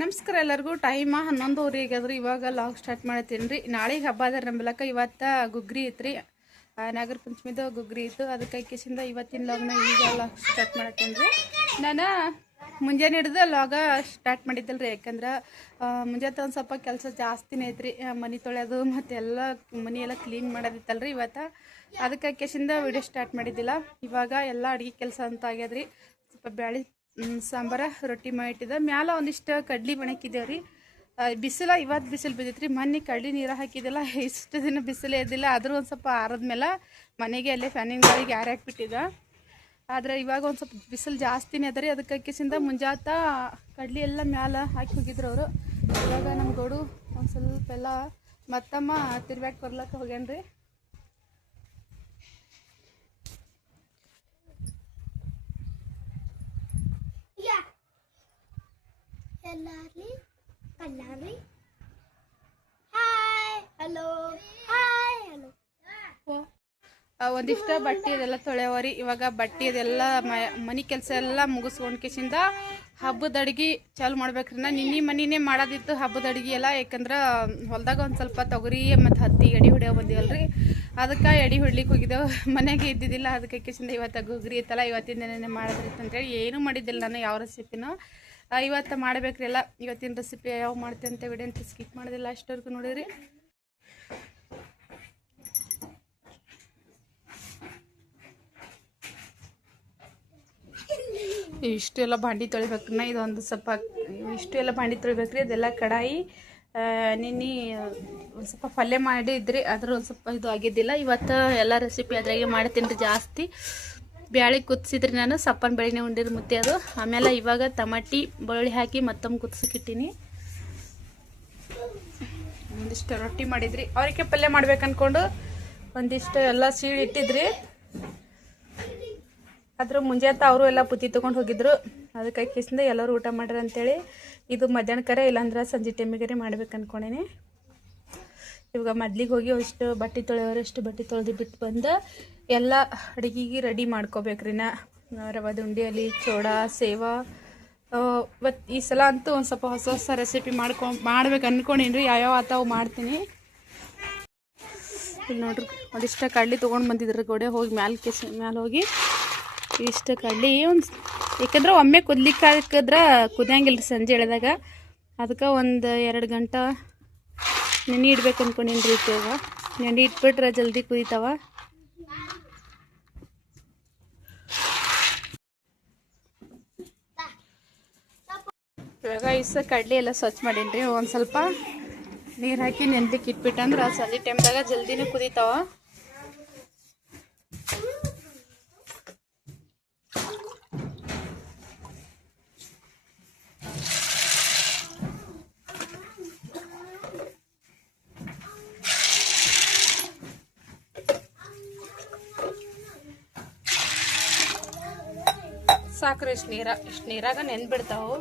ನಮಸ್ಕಾರ ಎಲ್ಲರಿಗೂ. ಟೈಮ್ 11:15 ಆದ್ರಿ. ಇವಾಗ ಲಾಗ್ ಸ್ಟಾರ್ಟ್ ಮಾಡತ್ತೀನಿ ರೀ. ನಾಳೆಗೆ ಹಬ್ಬ ಅದ ನಂಬಲಕ್ಕ. ಇವತ್ತು ಗುಗ್ರಿ ಐತ್ರಿ, ನಾಗರ ಪಂಚಮಿದು ಗುಗ್ರಿ ಇತ್ತು. ಅದಕ್ಕೆ ಕಿಸಿಂದ ಇವತ್ತಿನ ಲಾಗ್ನ ಈಗ ಲಾಗ್ ಸ್ಟಾರ್ಟ್ ಮಾಡತ್ತೀನಿ ರೀ. ನಾನು ಮುಂಜಾನೆ ಹಿಡಿದು ಲಾಗ ಸ್ಟಾರ್ಟ್ ಮಾಡಿದ್ದಲ್ಲ ರೀ. ಯಾಕಂದ್ರೆ ಮುಂಜಾನೆ ಒಂದು ಸ್ವಲ್ಪ ಕೆಲಸ ಜಾಸ್ತಿನೇ ಐತ್ರಿ. ಮನೆ ತೊಳೆಯೋದು ಮತ್ತು ಎಲ್ಲ ಮನೆಯೆಲ್ಲ ಕ್ಲೀನ್ ಮಾಡೋದಿತ್ತಲ್ರಿ ಇವತ್ತು. ಅದಕ್ಕೆ ಕಿಸಿಂದ ವಿಡಿಯೋ ಸ್ಟಾರ್ಟ್ ಮಾಡಿದ್ದಿಲ್ಲ. ಇವಾಗ ಎಲ್ಲ ಅಡುಗೆ ಕೆಲಸ ಅಂತ ಆಗ್ಯದ್ರಿ. ಸ್ವಲ್ಪ ಬ್ಯಾಳಿ ಸಾಂಬಾರ ರೊಟ್ಟಿ ಮಾಡಿಟ್ಟಿದ್ದೆ. ಮ್ಯಾಲ ಒಂದಿಷ್ಟು ಕಡ್ಲಿ ಬಣಕಿದ್ದೇವೆ ರೀ. ಬಿಸಿಲ ಇವತ್ತು ಬಿಸಿಲು ಬಿದ್ದೈತ್ರಿ. ಮೊನ್ನೆ ಕಡ್ಲಿ ನೀರು ಹಾಕಿದ್ದಿಲ್ಲ, ಇಷ್ಟು ದಿನ ಬಿಸಿಲೇ ಇದ್ದಿಲ್ಲ. ಆದರೂ ಒಂದು ಸ್ವಲ್ಪ ಆರದ್ಮೇಲೆ ಮನೆಗೆ ಅಲ್ಲೇ ಫ್ಯಾನಿನ ಗಾಳಿಗೆ ಯಾರು ಹಾಕ್ಬಿಟ್ಟಿದ್ದ. ಆದರೆ ಇವಾಗ ಒಂದು ಸ್ವಲ್ಪ ಬಿಸಿಲು ಜಾಸ್ತಿನೇ ಅದ ರೀ. ಅದಕ್ಕೆ ಅಕ್ಕಿಸಿಂದ ಮುಂಜಾತ ಕಡ್ಲಿ ಎಲ್ಲ ಮ್ಯಾಲ ಹಾಕಿ ಹೋಗಿದ್ರು ಅವರು. ಇವಾಗ ನಮ್ಮ ಗೌಡು ಒಂದು ಸ್ವಲ್ಪ ಎಲ್ಲ ಮತ್ತಮ್ಮ ತಿರ್ಬ್ಯಾಕ್ ಬರ್ಲಕ್ಕೆ ಹೋಗ್ಯಾನ್ರಿ. ಒಂದಿಷ್ಟ ಬಟ್ಟೆ ಅದೆಲ್ಲ ತೊಳೆಯವರಿ. ಇವಾಗ ಬಟ್ಟೆ ಅದೆಲ್ಲ ಮನೆ ಕೆಲಸ ಎಲ್ಲ ಮುಗಿಸ್ಕೊಂಡು ಕಿಸಿಂದ ಹಬ್ಬದ ಅಡ್ಗೆ ಚಾಲು ಮಾಡ್ಬೇಕ್ರಿ. ನಿನ್ನೆ ಮನಿನೇ ಮಾಡೋದಿತ್ತು ಹಬ್ಬದ ಅಡ್ಗೆ ಎಲ್ಲ. ಯಾಕಂದ್ರೆ ಹೊಲದಾಗ ಒಂದು ಸ್ವಲ್ಪ ತೊಗರಿ ಮತ್ತು ಹತ್ತಿ ಎಡೆ ಹೊಡೆಯೋ ಬಂದಿವಲ್ರಿ. ಅದಕ್ಕೆ ಎಡೆ ಹೊಡ್ಲಿಕ್ಕೆ ಹೋಗಿದ್ದೆವು, ಮನೆಗೆ ಇದ್ದಿದ್ದಿಲ್ಲ. ಅದಕ್ಕೆ ಕಿಸಿಂದ ಇವತ್ತು ಗುಗ್ರಿ ಇತ್ತಲ್ಲ, ಇವತ್ತಿನ ದಿನನೇ ಮಾಡೋದ್ರಿತ್ತು ಅಂತೇಳಿ ಏನೂ ಮಾಡಿದ್ದಿಲ್ಲ ನಾನು ಯಾವ ರೆಸಿಪಿನೂ. ಇವತ್ತು ಮಾಡಬೇಕ್ರಿ ಎಲ್ಲ. ಇವತ್ತಿನ ರೆಸಿಪಿ ಯಾವ ಮಾಡ್ತೀನಿ ಅಂತ ವಿಡಿಯೋ ಅಂತ ಸ್ಕಿಪ್ ಮಾಡೋದಿಲ್ಲ, ಅಷ್ಟವರೆಗೂ ನೋಡಿರಿ. ಇಷ್ಟೆಲ್ಲ ಭಾಂಡಿ ತೊಳಿಬೇಕ್ರಿ. ಇದೊಂದು ಸ್ವಲ್ಪ ಇಷ್ಟು ಎಲ್ಲ ಭಾಂಡಿ ತೊಳಿಬೇಕ್ರಿ. ಅದೆಲ್ಲ ಕಡಾಯಿ ನಿನ್ನೆ ಒಂದು ಸ್ವಲ್ಪ ಪಲ್ಯ ಮಾಡಿದ್ರಿ, ಅದ್ರ ಒಂದು ಸ್ವಲ್ಪ ಇದು ಆಗಿದ್ದಿಲ್ಲ. ಇವತ್ತು ಎಲ್ಲ ರೆಸಿಪಿ ಅದ್ರಾಗೆ ಮಾಡ್ತೀನಿ ರೀ. ಜಾಸ್ತಿ ಬ್ಯಾಳಿ ಕುದಿಸಿದ್ರಿ ನಾನು. ಸಪ್ಪನ ಬೇಳೆನೇ ಉಂಡಿರಿ ಮುದ್ದೆ ಅದು. ಆಮೇಲೆ ಇವಾಗ ಟಮಾಟಿ ಬೆಳ್ಳುಳ್ಳಿ ಹಾಕಿ ಮತ್ತೊಮ್ಮೆ ಕುದಿಸಕ್ಕಿಟ್ಟಿನಿ. ಒಂದಿಷ್ಟು ರೊಟ್ಟಿ ಮಾಡಿದ್ರಿ. ಅವರಿಗೆ ಪಲ್ಯ ಮಾಡ್ಬೇಕು ಅಂದ್ಕೊಂಡು ಒಂದಿಷ್ಟು ಎಲ್ಲ ಸೀಳು ಇಟ್ಟಿದ್ರಿ. ಅದ್ರ ಮುಂಜಾತ ಅವರು ಎಲ್ಲ ಪುತ್ತಿ ತೊಗೊಂಡು ಹೋಗಿದ್ರು. ಅದಕ್ಕೆ ಕಿಸಿಂದ ಎಲ್ಲರೂ ಊಟ ಮಾಡ್ರಿ ಅಂತೇಳಿ ಇದು ಮಧ್ಯಾಹ್ನಕರೆ ಇಲ್ಲಾಂದ್ರೆ ಸಂಜೆ ಟೈಮಿಗೆ ಮಾಡ್ಬೇಕು ಅಂದ್ಕೊಂಡೇನೆ. ಇವಾಗ ಮೊದ್ಲಿಗೆ ಹೋಗಿ ಅಷ್ಟು ಬಟ್ಟೆ ತೊಳೆಯೋರು ಅಷ್ಟು ಬಟ್ಟೆ ತೊಳೆದು ಬಿಟ್ಟು ಬಂದು ಎಲ್ಲ ಅಡುಗೆಗೆ ರೆಡಿ ಮಾಡ್ಕೋಬೇಕ್ರಿ. ರವೆ ಉಂಡೆಯಲ್ಲಿ ಚೋಡ ಸೇವಾ ಇವತ್ತು ಈ ಸಲ ಅಂತೂ ಒಂದು ಸ್ವಲ್ಪ ಹೊಸ ಹೊಸ ರೆಸಿಪಿ ಮಾಡ್ಬೇಕು ಅಂದ್ಕೊಂಡೇನಿ ರೀ. ಯಾವ್ಯಾವ ಆತಾವು ಮಾಡ್ತೀನಿ. ಇಲ್ಲಿ ನೋಡ್ರಿ ಒಂದಿಷ್ಟು ಕಡ್ಲಿ ತೊಗೊಂಡು ಬಂದಿದ್ರು ಗೋಡೆ. ಹೋಗಿ ಮ್ಯಾಲೆ ಹೋಗಿ ಇಷ್ಟು ಕಡ್ಲಿ ಒಂದು, ಯಾಕಂದ್ರೆ ಒಮ್ಮೆ ಕುದ್ಲಿಕ್ಕೆ ಹಾಕಿದ್ರೆ ಕುದಿಯಂಗಿಲ್ಲ ರೀ ಸಂಜೆ ಎಳೆದಾಗ. ಅದಕ್ಕೆ ಒಂದು 2 ಗಂಟೆ ನೆನೆ ಇಡ್ಬೇಕು ಅಂದ್ಕೊಂಡೇನಿ ರೀ. ಇವಾಗ ನೆನೆ ಇಟ್ಬಿಟ್ರೆ ಜಲ್ದಿ ಕುದಿತಾವ. ಇವಾಗ ಇಷ್ಟ ಕಡ್ಲಿ ಎಲ್ಲ ಸ್ವಚ್ಛ ಮಾಡೀನಿ ರೀ. ಒಂದು ಸ್ವಲ್ಪ ನೀರು ಹಾಕಿ ನೆನ್ಲಿಕ್ಕೆ ಇಟ್ಬಿಟ್ಟಂದ್ರೆ ಸಂಜೆ ಟೈಮ್ದಾಗ ಜಲ್ದಿನೂ ಕುದಿತಾವ. ಸಾಕ್ರಿ ಇಷ್ಟು ನೀರಾಗ ನೆನ್ಬಿಡ್ತಾವು.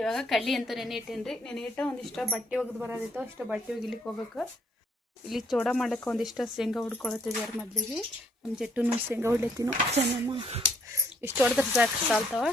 ಇವಾಗ ಕಡ್ಲಿ ಅಂತ ನೆನೆ ಇಟ್ಟೇನ್ರಿ. ನೆನೆ ಇಟ್ಟ ಒಂದಿಷ್ಟ ಬಟ್ಟೆ ಒಗೆದು ಬರೋದಿತ್ತು, ಅಷ್ಟು ಬಟ್ಟೆ ಒಗಿಲಿಕ್ಕೆ ಹೋಗ್ಬೇಕು. ಇಲ್ಲಿ ಚೋಡ ಮಾಡಕ್ಕೆ ಒಂದಿಷ್ಟು ಶೇಂಗಾ ಹುಡ್ಕೊಳತ್ತಿದ್ದಾರೆ. ಮೊದಲಿಗೆ ನಮ್ಮ ಜಟ್ಟುನು ಶೇಂಗಾ ಹೊಡ್ಲತ್ತೀನು. ಚೆನ್ನಮ್ಮ ಇಷ್ಟು ಹೊಡೆದ್ರೆ ಸಾಕು ಸಾಲ್ತಾವ.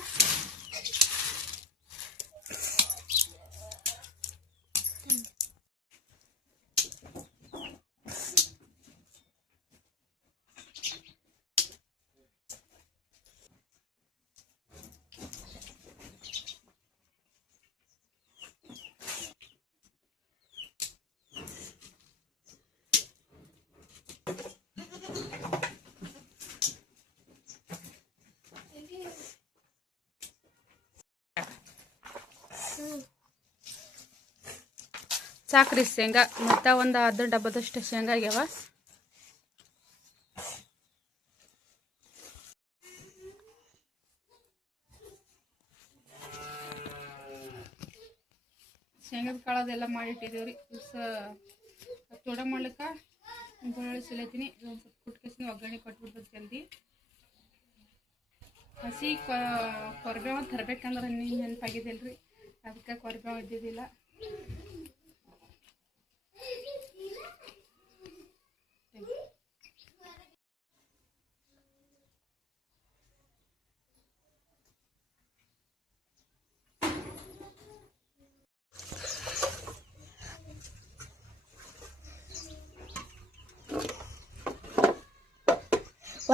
ಸಾಕ್ರಿ ಶೇಂಗಾ. ಮತ್ತು ಒಂದು 10 ಡಬ್ಬದಷ್ಟು ಶೇಂಗಾ ಆಗ್ಯಾವ. ಶೇಂಗದ ಕಾಳದೆಲ್ಲ ಮಾಡಿಟ್ಟಿದ್ದೀವಿ ರೀ. ಚೂಡ ಮಾಡ್ಲಿಕ್ಕೆ ಬೆಳ್ಳುಳ್ಳಿ ಸಿಲತ್ತೀನಿ. ಒಂದು ಸ್ವಲ್ಪ ಕುಟ್ಕೇಸಿನ ಒಗ್ಗರಣೆ ಕೊಟ್ಬಿಡ್ಬೇಕು ಜಲ್ದಿ. ಹಸಿ ಕೊರ್ಬೇವ ತರಬೇಕಂದ್ರೆ ನೆನಪಾಗಿದ್ದಿಲ್ಲ ರೀ. ಅದಕ್ಕೆ ಕೊರ್ಬೇವ ಇದ್ದಿದ್ದಿಲ್ಲ.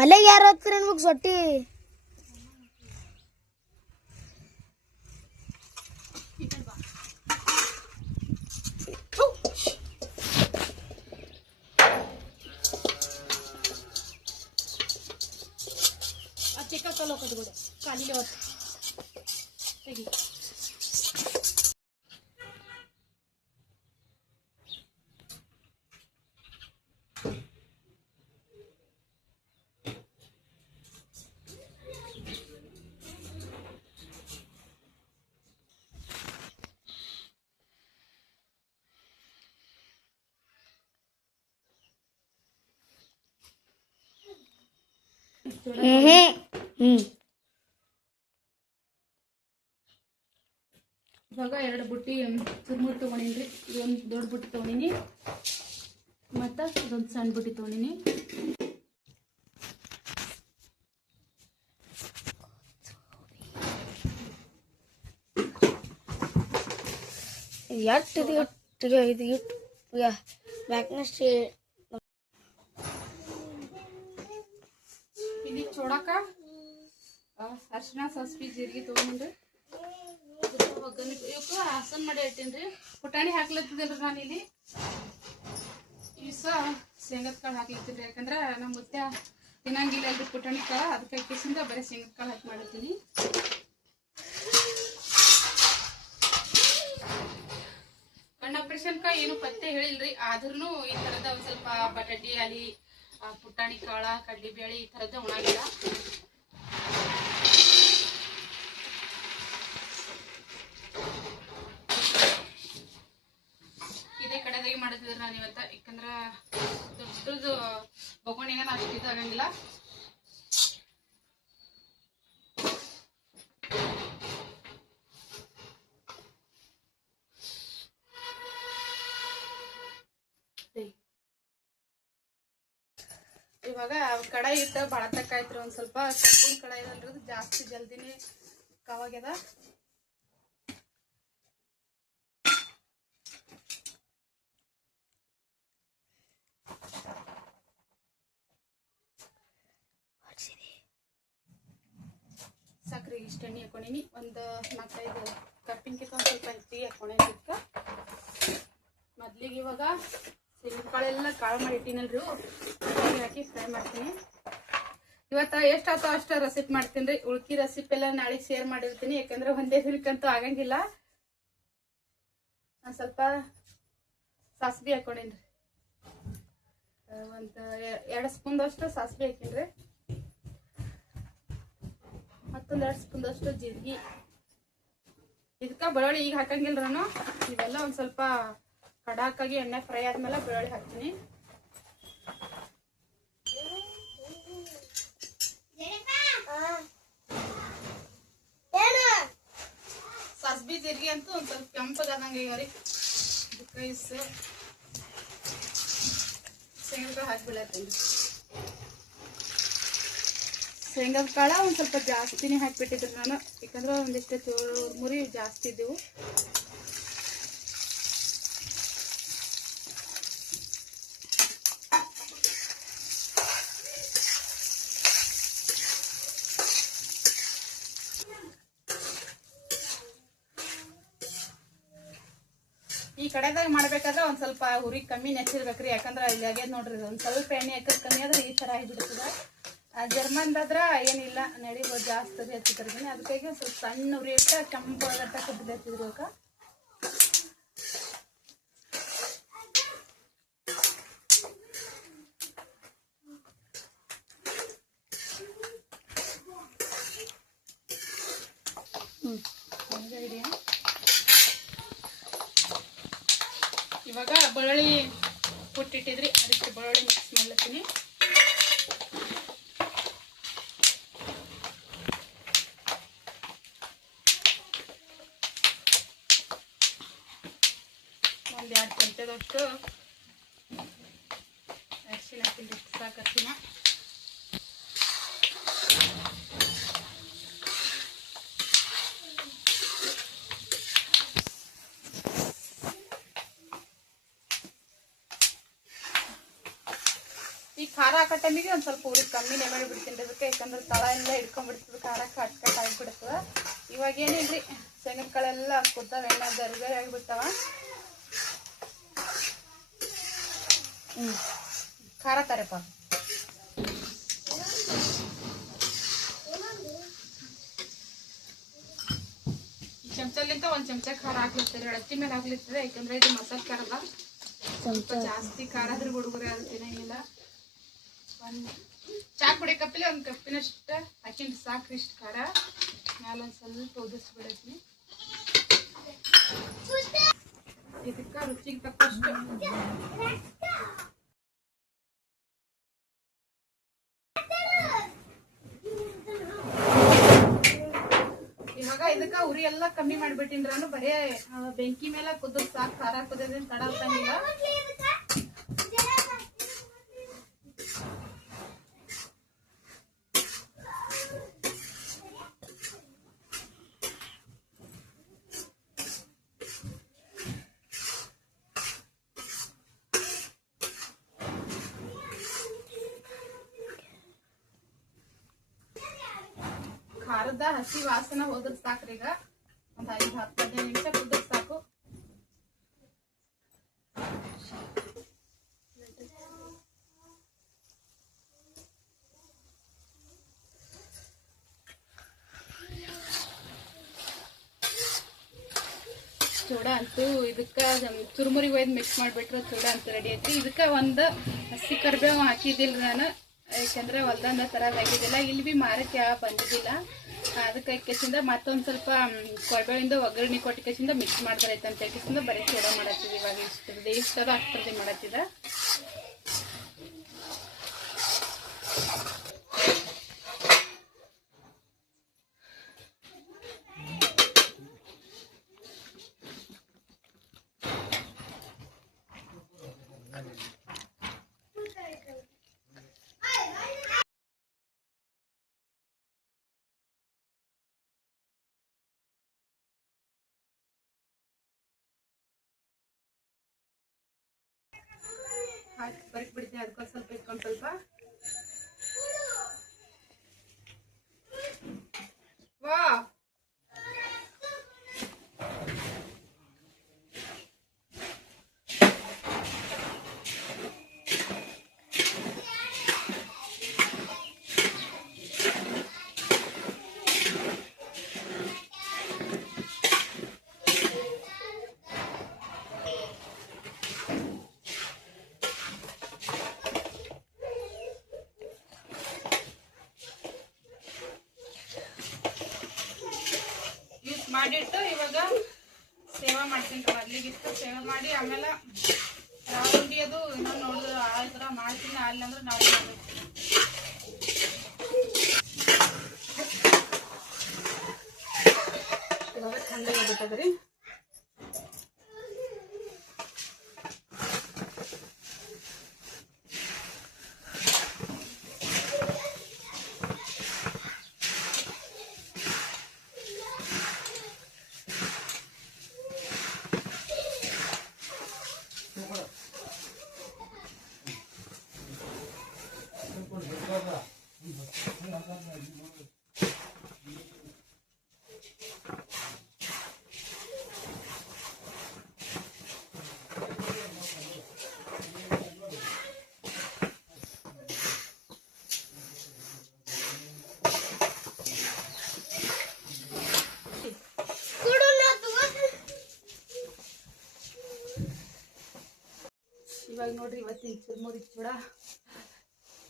ಒಲೆಗೆ ಯಾರು ಹತ್ತೀರಿ ಅನ್ಬೇಕು ಸೊಟ್ಟಿ ಚಿಕ್ಕ ಕಲ್ಲು ಹೋಗೋದು ಕೂಡ ಕಾಲಿಗೆ ಹೊತ್ತು ತೆಗಿ ಇವಾಗ 2 ಬುಟ್ಟಿ ಚುರ್ಮುರಿ ತೊಗೊಂಡಿನಿ. ಇದೊಂದು ದೊಡ್ಡ ಬುಟ್ಟಿ ತೊಗೊಂಡಿನಿ ಮತ್ತು ಇದೊಂದು ಸಣ್ಣ ಬುಟ್ಟಿ ತೊಗೊಂಡಿನಿ. ಇಲ್ಲಿ ಚೋಡಕ ಅರ್ಶಿನ ಸಾಸ್ವಿ ಜೀರಿಗೆ ತೊಗೊಂಡ್ರಿ. ಇವಕ್ಕೆ ಹಾಸನ್ ಮಾಡಿ ಇಟ್ಟೇನ್ರಿ. ಪುಟಾಣಿ ಹಾಕ್ಲತ್ತಿದ್ರಿ ನಾನು ಇಲ್ಲಿ. ಸಹ ಶೇಂಗದ ಕಾಳು ಹಾಕ್ಲತ್ತೀನಿ ಯಾಕಂದ್ರೆ ನಮ್ಮ ಮುತ್ಯ ತಿನ್ನಂಗಿಲ್ಲ ಅಲ್ರಿ ಪುಟಾಣಿ ಕಾಳು. ಅದಕ್ಕೆ ಕಿಸಿಂದ ಬರೀ ಶೇಂಗದ ಕಾಳು ಹಾಕಿ ಮಾಡಿರ್ತೀನಿ. ಕಣ್ಣು ಆಪರೇಷನ್ಕ ಏನು ಪತ್ತೆ ಹೇಳಿಲ್ರಿ. ಆದ್ರೂ ಈ ಥರದ ಒಂದು ಸ್ವಲ್ಪ ಬಟಾಟಿ ಅಲಿ ಪುಟಾಣಿ ಕಾಳ ಕಡ್ಲಿ ಬೇಳೆ ಈ ಥರದ್ದು ಉಣಾಗಿಲ್ಲ. ಇದೇ ಕಡೆದಾಗಿ ಮಾಡಿದ್ರೆ ನಾನು ಇವತ್ತ. ಯಾಕಂದ್ರೆ ದೊಡ್ಡದು ಬೊಗೋಣಿಗೆ ಅಷ್ಟು ಇದಾಗಂಗಿಲ್ಲ. ಇವಾಗ ಕಡಾಯಿ ಇಟ್ಟು ಭಾಳ ತಕ್ಕಾಯ್ತು. ಒಂದು ಸ್ವಲ್ಪ ಕಬ್ಬಿನ ಕಡಾಯಿ ಅಂದ್ರೆ ಜಾಸ್ತಿ ಜಲ್ದಿನೇ ಕಾವಾಗ್ಯದ. ಸಕ್ರೆ ಇಷ್ಟು ಎಣ್ಣೆ ಹಾಕೊಂಡಿನಿ. ಒಂದು 4-5 ಕಪ್ಪಿನಕಿಂತ ಒಂದು ಸ್ವಲ್ಪ ಹೆಚ್ಚಿಗೆ ಹಾಕೊಂಡೇನಿ. ಮೊದ್ಲಿಗೆ ಇವಾಗ ಶೇಂಗದ ಕಾಳೆಲ್ಲ ಕಾಳು ಮಾಡಿ ಇಟ್ಟಿನಲ್ರಿ, ಹಾಕಿ ಫ್ರೈ ಮಾಡ್ತೀನಿ. ಇವತ್ತು ಎಷ್ಟಾಯ್ತೋ ಅಷ್ಟು ರೆಸಿಪಿ ಮಾಡ್ತೀನಿ ರೀ. ಉಳ್ಕಿ ರೆಸಿಪಿ ಎಲ್ಲ ನಾಳೆ ಶೇರ್ ಮಾಡಿರ್ತೀನಿ. ಯಾಕಂದ್ರೆ ಒಂದೇ ದಿನಕ್ಕಂತೂ ಆಗಂಗಿಲ್ಲ. ಒಂದು ಸ್ವಲ್ಪ ಸಾಸಿವೆ ಹಾಕೊಂಡೇನ್ರಿ. ಒಂದು 2 ಸ್ಪೂನ್ದಷ್ಟು ಸಾಸಿವೆ ಹಾಕಿನ್ರಿ. ಮತ್ತೊಂದು 2 ಸ್ಪೂನ್ದಷ್ಟು ಜೀರಿಗೆ. ಇದಕ್ಕೆ ಬೆಳ್ಳುಳ್ಳಿ ಈಗ ಹಾಕಂಗಿಲ್ಲ ನಾನು. ಇವೆಲ್ಲ ಒಂದು ಸ್ವಲ್ಪ ಕಡಾಕಾಗಿ ಎಣ್ಣೆ ಫ್ರೈ ಆದ್ಮೇಲೆ ಬೆಳ್ಳುಳ್ಳಿ ಹಾಕ್ತೀನಿ. ಸಾಸ್ಬಿ ಜೀರಿಗೆ ಅಂತೂ ಒಂದು ಸ್ವಲ್ಪ ಕೆಂಪಗಾದಂಗೆ ರೀ. ಅದಕ್ಕೆ ಶೇಂಗದ ಹಾಕಿಬಿಡತ್ತೀನಿ. ಶೇಂಗದ ಕಾಳ ಒಂದು ಸ್ವಲ್ಪ ಜಾಸ್ತಿನೇ ಹಾಕಿಬಿಟ್ಟಿದ್ರಿ ನಾನು. ಯಾಕಂದ್ರೆ ಒಂದಿಷ್ಟು ಚೂರುಮುರಿ ಜಾಸ್ತಿ ಇದ್ದವು. ಈ ಕಡೆದಾಗ ಮಾಡ್ಬೇಕಾದ್ರೆ ಒಂದ್ ಸ್ವಲ್ಪ ಉರಿ ಕಮ್ಮಿ ನೆಚ್ಚಿರ್ಬೇಕ್ರಿ. ಯಾಕಂದ್ರೆ ಇಲ್ಲಿ ಆಗ್ಯದ ನೋಡ್ರಿ, ಒಂದ್ ಸ್ವಲ್ಪ ಎಣ್ಣೆ ಹಾಕೋದ್ ಕಮ್ಮಿ ಆದ್ರೆ ಈ ತರ ಆಗಿಬಿಡ್ತದ. ಜರ್ಮನ್ದಾದ್ರ ಏನಿಲ್ಲ ನಡಿಬೋದು, ಜಾಸ್ತಿ ಹಚ್ಚಿದ್ರಿ. ಅದಕ್ಕಾಗಿ ಒಂದ್ ಸ್ವಲ್ಪ ಸಣ್ಣ ಉರಿ ಇಟ್ಟ ಕೆಂಪು ಒಳಗಟ್ಟ ಕುದ್ದು ಹಚ್ಚಿದ್ರಕ. ಇವಾಗ ಬೆಳ್ಳುಳ್ಳಿ ಕುಟ್ಟಿಟ್ಟಿದ್ರಿ, ಅದಕ್ಕೆ ಬೆಳ್ಳುಳ್ಳಿ ಮಿಕ್ಸ್ ಮಾಡ್ಲತ್ತೀನಿ. ಒಂದು 2 ಚಮಚದಷ್ಟು ಅರಿಶಿನ ಹಾಕಿದ್ರಿ, ಸಾಕು ಅರಿಶಿನ. ಈ ಈ ಖಾರ ಹಾಕೋ ಟೈಮಿಗೆ ಒಂದು ಸ್ವಲ್ಪ ಉರಿ ಕಮ್ಮಿನೇ ಮಾಡಿಬಿಡ್ತೀನಿ ಅದಕ್ಕೆ, ಯಾಕಂದ್ರೆ ತಳ ಎಲ್ಲ ಹಿಡ್ಕೊಂಡ್ಬಿಡ್ತದೆ, ಖಾರ ಕಟ್ ಕಟ್ ಆಗಿಬಿಡ್ತದೆ. ಇವಾಗ ಏನಿಲ್ರಿ, ಶೇಂಗದ ಕಾಳೆಲ್ಲ ಹಾಕ್ಬಿಡ್ತಾವ, ಎಣ್ಣೆ ಗರಿ ಗರಿ ಆಗಿಬಿಡ್ತಾವ. ಖಾರ ತಾರಪ್ಪ, ಚಮಚಲ್ಲಿಂದ ಒಂದು ಚಮಚ ಖಾರ ಹಾಕ್ಲಿರ್ತಾರೆ, ಅಳತಿ ಮೇಲೆ ಹಾಕ್ಲಿರ್ತದೆ, ಯಾಕಂದ್ರೆ ಇದು ಮಸಾಲೆ ಖಾರದ ಸ್ವಲ್ಪ ಜಾಸ್ತಿ ಖಾರ ಆದ್ರೆ ಹುಡುಗರು ಯಾರು ತಿನ್ನಂಗಿಲ್ಲ. ಒಂದು ಚಾ ಕುಡಿ ಕಪ್ಪಿಲೆ ಒಂದು ಕಪ್ಪಿನಷ್ಟು ಹಾಕಿಂದು ಸಾಕ್ರಿ, ಇಷ್ಟು ಖಾರ ಮ್ಯಾಲ ಒಂದು ಸ್ವಲ್ಪ ಉದಿಸ್ಬಿಡತ್ತೀನಿ. ಇದಕ್ಕೆ ರುಚಿಗೆ ತಕ್ಕಷ್ಟು ಇವಾಗ ಇದಕ್ಕ ಉರಿ ಎಲ್ಲ ಕಮ್ಮಿ ಮಾಡ್ಬಿಟ್ಟಿನ್ರಿ ನಾನು, ಬರೇ ಬೆಂಕಿ ಮೇಲೆ ಕುದ್ದು ಸಾಕು, ಖಾರ ಕುದಿಯೋದ್ರಿಂದ ತಡ ಆಗ್ತಂಗಿಲ್ಲ. ಖಾರದ ಹಸಿ ವಾಸನ ಹೋದ್ರ ಸಾಕ್ರಿ, ಈಗ ಒಂದು 5-10 ನಿಮಿಷ ಕುದ್ರ ಸಾಕು. ಚೂಡ ಅಂತೂ ಇದಕ್ಕ ಚುರುಮುರಿ ಒಯ್ದು ಮಿಕ್ಸ್ ಮಾಡಿಬಿಟ್ರೆ ಚೂಡ ಅಂತೂ ರೆಡಿ ಐತಿ. ಇದಕ್ಕೆ ಒಂದು ಹಸಿ ಕರಿಬೇವು ಹಾಕಿದ್ದಿಲ್ಲ ನಾನು, ಯಾಕಂದ್ರೆ ಹೊಲ್ದಂದ ತರದಾಗಿದ್ದಿಲ್ಲ, ಇಲ್ಲಿ ಭೀ ಮಾರಕ್ಕೆ ಯಾವ ಬಂದಿದ್ದಿಲ್ಲ. ಅದಕ್ಕೆ ಕೆಸಿಂದ ಮತ್ತೊಂದು ಸ್ವಲ್ಪ ಕೊರಬೇವಿಂದ ಒಗ್ಗರಣೆ ಕೊಟ್ಟು ಕೆಸಿಂದ ಮಿಕ್ಸ್ ಮಾಡ್ತಾರೈತೆ ಅಂತ ಕೆಸಿಂದ ಬರೀ ಚೂಡ ಮಾಡತ್ತಿದ್ದೆ. ಇವಾಗ ಇಷ್ಟದ ಅಷ್ಟರದ್ದೇ ಮಾಡತ್ತಿದ್ದ. ಹಾಕಿ ಬರಿಕ್ಬಿಡ್ತೀನಿ, ಅದಕ್ಕೊಂದು ಸ್ವಲ್ಪ ಇಟ್ಕೊಂಡು ಸ್ವಲ್ಪ ವಾ ಮಾಡಿಟ್ಟು ಇವಾಗ ಸೇವಾ ಮಾಡ್ತೀನಿ. ಮೊದ್ಲಿಗಿಟ್ಟು ಸೇವಾ ಮಾಡಿ ಆಮೇಲೆ ರಾವುಂಡಿ ಅದು ಇನ್ನೊಂದು ನೋಡಿದ್ರೆ ಆ ಥರ ಮಾಡ್ತೀನಿ, ಅಲ್ಲಂದ್ರೆ ನಾವು ಮಾಡಬೇಕು. ಇವಾಗ ಚಂದ ಆಗ್ಬಿಟ್ಟದ್ರಿ. ಇವಾಗ ನೋಡ್ರಿ ಇವತ್ತಿನ ಚುರುಮುರಿ ಚೂಡ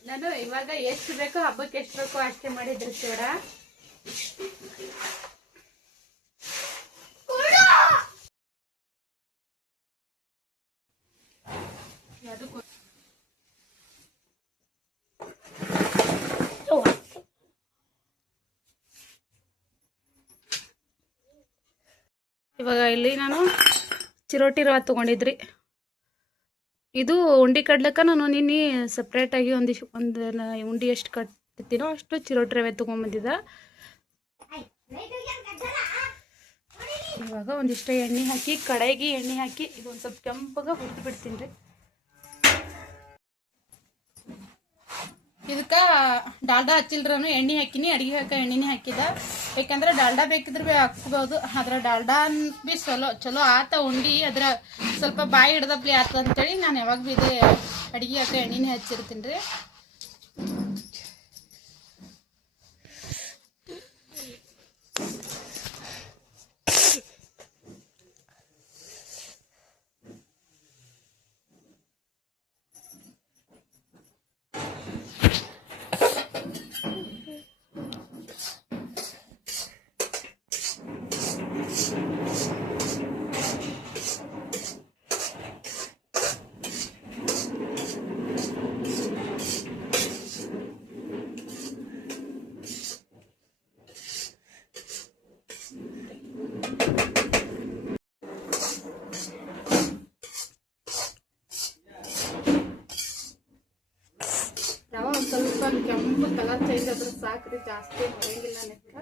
ನಾನು ಇವಾಗ ಎಷ್ಟು ಬೇಕೋ ಹಬ್ಬಕ್ಕೆ ಎಷ್ಟು ಬೇಕೋ ಅಷ್ಟೇ ಮಾಡಿದ್ರಿ ಚೂಡ. ಇವಾಗ ಇಲ್ಲಿ ನಾನು ಚಿರೋಟಿ ರವೆ ತಗೊಂಡಿದ್ರಿ. ಇದು ಉಂಡೆ ಕಡ್ಲಕ್ಕ ನಾನು ನಿನ್ನೆ ಸಪ್ರೇಟಾಗಿ ಒಂದು ಉಂಡೆ ಎಷ್ಟು ಕಟ್ತೀನೋ ಅಷ್ಟು ಚಿರೋಟಿ ರವೆ ತೊಗೊಂಬಂದಿದ್ದ. ಇವಾಗ ಒಂದಿಷ್ಟು ಎಣ್ಣೆ ಹಾಕಿ ಕಡೆಗೆ ಎಣ್ಣೆ ಹಾಕಿ ಇದೊಂದು ಸ್ವಲ್ಪ ಕೆಂಪಗೆ ಹುರಿದು ಬಿಡ್ತೀನಿ ರೀ. ಇದಕ್ಕೆ ಡಾಲ್ಡಾ ಹಚ್ಚಿಲ್ರನು ಎಣ್ಣೆ ಹಾಕಿನಿ, ಅಡಿಗೆ ಹಾಕ ಎಣ್ಣೆನೇ ಹಾಕಿದ. ಬೇಕಂದ್ರೆ ಡಾಲ್ಡಾ ಬೇಕಿದ್ರೆ ಹಾಕ್ಬೋದು. ಅದ್ರ ಡಾಲ್ಡಾ ಬಿ ಚಲೋ ಆತ ಉಂಡಿ, ಅದ್ರ ಸ್ವಲ್ಪ ಬಾಯಿ ಹಿಡ್ದಪ್ಲಿ ಆತ ಅಂತೇಳಿ ನಾನು ಯಾವಾಗ ಬಿ ಇದು ಅಡಿಗೆ ಹಾಕ ಎಣ್ಣೆನೇ ಹಚ್ಚಿರ್ತೀನಿ ರೀ. ರವ ಒಂದು ಸ್ವಲ್ಪ ಕೆಂಪು ಕಲರ್ ಚೇಂಜ್ ಆದ್ರೆ ಸಾಕ್ರಿ, ಜಾಸ್ತಿ ಹೊಡೆಯಂಗಿಲ್ಲ ನೆಕ್ಕ.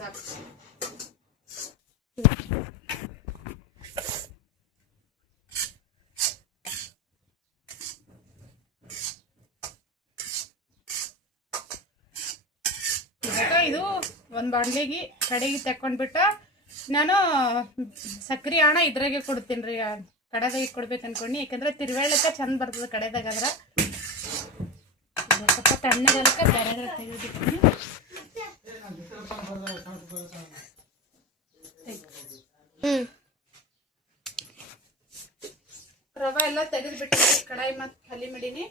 ಸಾಕು. ಇದು ಒಂದು ಬಾಂಡ್ಲಿಗೆ ಕಡೆಗೆ ತಕೊಂಡ್ಬಿಟ್ಟು ನಾನು ಸಕ್ರೆ ಹಣ ಇದ್ರಾಗೆ ಕೊಡ್ತೀನಿ ರೀ, ಕಡೆದಾಗಿ ಕೊಡ್ಬೇಕು ಅನ್ಕೊಂಡು. ಯಾಕಂದ್ರೆ ತಿರುವೇಳಕ್ಕೆ ಚಂದ ಬರ್ತದೆ ಕಡೆದಾಗ. ಅದ್ರ ಸ್ವಲ್ಪ ತಣ್ಣಗಲ್ಕ ಬೇರೆ ತೆಗೆದಿರ್ತೀನಿ. ರವೆ ಎಲ್ಲ ತೆಗೆದ್ಬಿಟ್ಟು ಕಡಾಯಿ ಮತ್ತು ಖಾಲಿ ಮಾಡೀನಿ.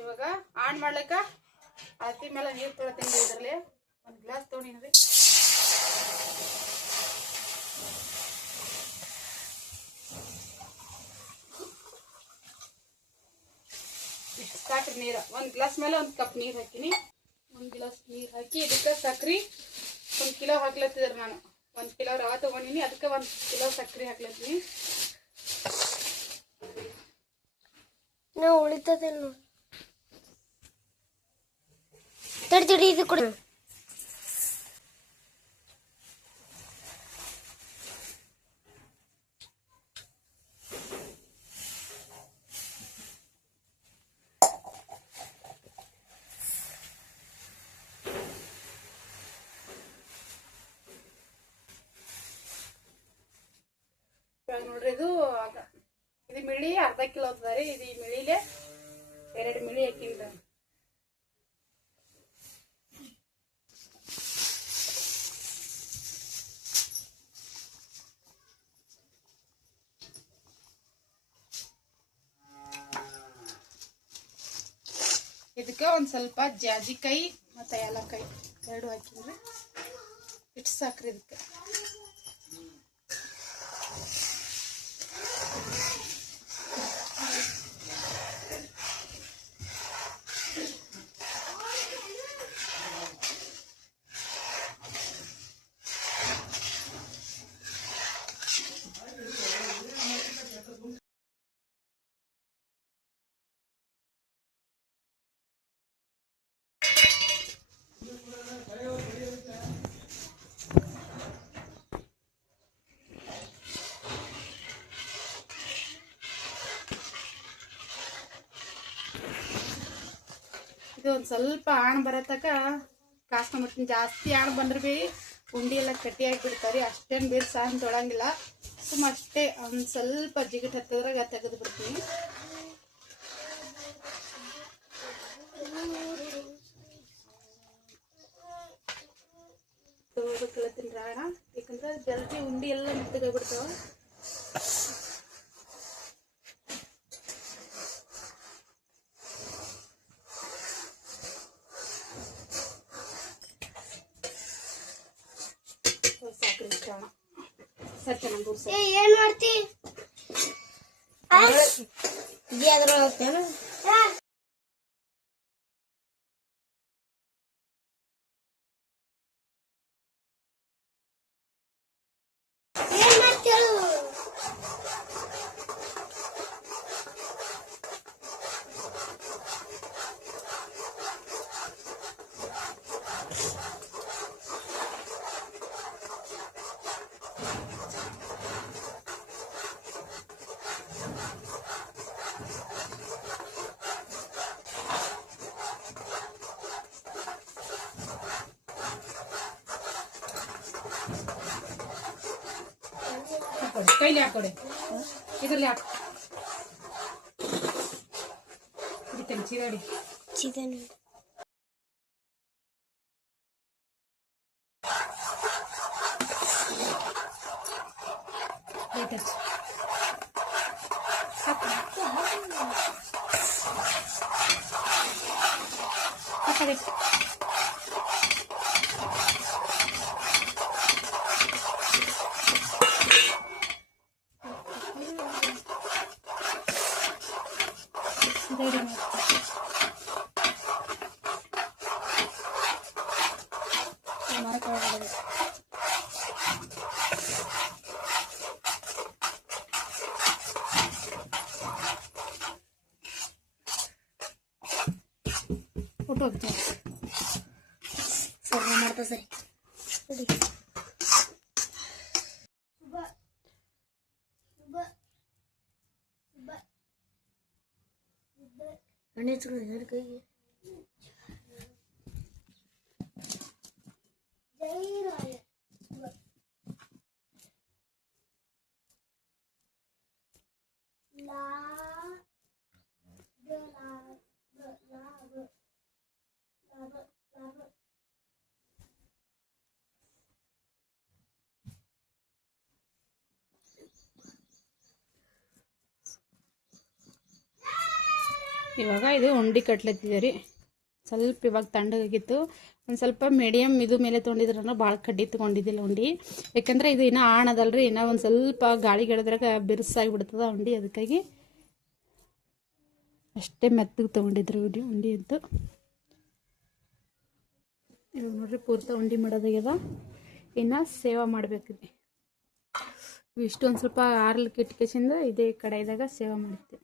ಇವಾಗ ಆನ್ ಮಾಡ್ಲಿಕ್ಕ ಹತ್ತಿ ಮೇಲೆ ನೀರು ತೊಳ್ತೀನಿ. ಇದರಲ್ಲಿ ಒಂದು ಗ್ಲಾಸ್ ತೊಗೊಂಡಿನಿ. ಸಾಕ್ರಿ ನೀರು, ಒಂದು ಗ್ಲಾಸ್ ಮೇಲೆ ಒಂದು ಕಪ್ ನೀರು ಹಾಕಿನಿ. ಒಂದು ಗ್ಲಾಸ್ ನೀರು ಹಾಕಿ ಇದಕ್ಕೆ ಸಕ್ರೆ 1 ಕಿಲೋ ಹಾಕ್ಲತ್ತಿದ್ರಿ. ನಾನು 1 ಕಿಲೋ ರವೆ ತೊಗೊಂಡಿನಿ, ಅದಕ್ಕೆ 1 ಕಿಲೋ ಸಕ್ರೆ ಹಾಕ್ಲತ್ತೀನಿ. ನಾವು ಉಳಿತದಿಲ್ಲ ತಡಿ ಇದು ಕೊಡು. ನೋಡ್ರಿ ಇದು ಮಿಳಿ ಅರ್ಧ ಕಿಲೋ ಅದ ರೀ. ಇದು ಈ ಮಿಳಿಲೆ 2 ಮಿಳಿ ಹಾಕಿನ್ರಿ. ಇದಕ್ಕೆ ಒಂದು ಸ್ವಲ್ಪ ಜಾಜಿಕಾಯಿ ಮತ್ತು ಏಲಕ್ಕಾಯಿ 2 ಹಾಕಿನ್ರಿ. ಇಷ್ಟು ಸಾಕ್ರಿ ಇದಕ್ಕೆ. ಇದು ಒಂದು ಸ್ವಲ್ಪ ಆಣ್ ಬರತಕ್ಕ ಕಾಸ್ಕೊಂಡ್ಬಿಡ್ತೀನಿ. ಜಾಸ್ತಿ ಆಣ್ ಬಂದ್ರೆ ಬಿ ಉಂಡಿ ಎಲ್ಲ ಕಟ್ಟಿ ಹಾಕಿಬಿಡ್ತಾರೆ. ಅಷ್ಟೇನು ಬೇರೆ ಸಾಹನ್ ತೊಳಂಗಿಲ್ಲ. ಸುಮ್ಮ ಅಷ್ಟೇ ಒಂದು ಸ್ವಲ್ಪ ಜಿಗಿಟ್ ಹತ್ತದ್ರಾಗ ತೆಗೆದು ಬಿಡ್ತೀನಿ. ತಗೋಬೇಕಲ್ಲತ್ತೀನಿ ರಾಣ, ಯಾಕಂದ್ರೆ ಜಲ್ದಿ ಉಂಡಿ ಎಲ್ಲ ಮೆತ್ತಗಾಗ್ಬಿಡ್ತಾವ. ಸಾಕ್ರಿ ಇಷ್ಟ. ಸತ್ಯ ನಂಗೆ ತೋರ್ಸು. ಏನ್ ಮಾಡ್ತಿ ಏನ್ ಮಾಡ್ತೀಳು ಕೈಲಿ ಹಾಕೊಡೆ ಇದ್ರಲ್ಲಿ ಹಾಕು ಹಿಡಿತೇನೆ ಚೀರಾಡಿ ಚಿಕನ್ ಪ್ಲೇಟ್ ಹಚ್ಚು ಹಾಕಡೆ ಫೋಟೋ ಹಾಕ್ತೀನಿ ಸರ್ವ ಮಾಡ್ತಾ ಸರಿ ನೋಡಿ ಎಣ್ಣೆ ಹಚ್ಕೊಳ್ಳಿ ಯಾರ ಕೈಗೆ ಇವಾಗ ಇದು ಉಂಡೆ ಕಟ್ಲತ್ತಿದೆ ರೀ. ಸ್ವಲ್ಪ ಇವಾಗ ತಣ್ಣಗಾಗಿತ್ತು. ಒಂದು ಸ್ವಲ್ಪ ಮೀಡಿಯಮ್ ಇದು ಮೇಲೆ ತೊಗೊಂಡಿದ್ರೆ ಭಾಳ ಕಡ್ಡಿ ತೊಗೊಂಡಿದ್ದಿಲ್ಲ ಉಂಡೆ. ಯಾಕಂದರೆ ಇದು ಇನ್ನೂ ಆಣದಲ್ರಿ, ಇನ್ನೂ ಒಂದು ಸ್ವಲ್ಪ ಗಾಳಿ ಗೆಳದ್ರಾಗ ಬಿರುಸಾಗಿಬಿಡ್ತದ ಉಂಡೆ. ಅದಕ್ಕಾಗಿ ಅಷ್ಟೇ ಮೆತ್ತಗೆ ತೊಗೊಂಡಿದ್ರು ಉಂಡೆ ಇದ್ದು. ಇವಾಗ ನೋಡ್ರಿ ಪೂರ್ತಿ ಉಂಡೆ ಮಾಡೋದಾಗ್ಯದ. ಇನ್ನು ಸೇವಾ ಮಾಡ್ಬೇಕ್ರಿ. ಇಷ್ಟು ಒಂದು ಸ್ವಲ್ಪ ಆರ್ಲಿಕ್ಕೆ ಇಟ್ಕೇಸಿಂದ ಇದೇ ಕಡೆದಾಗ ಸೇವಾ ಮಾಡ್ತೀವಿ.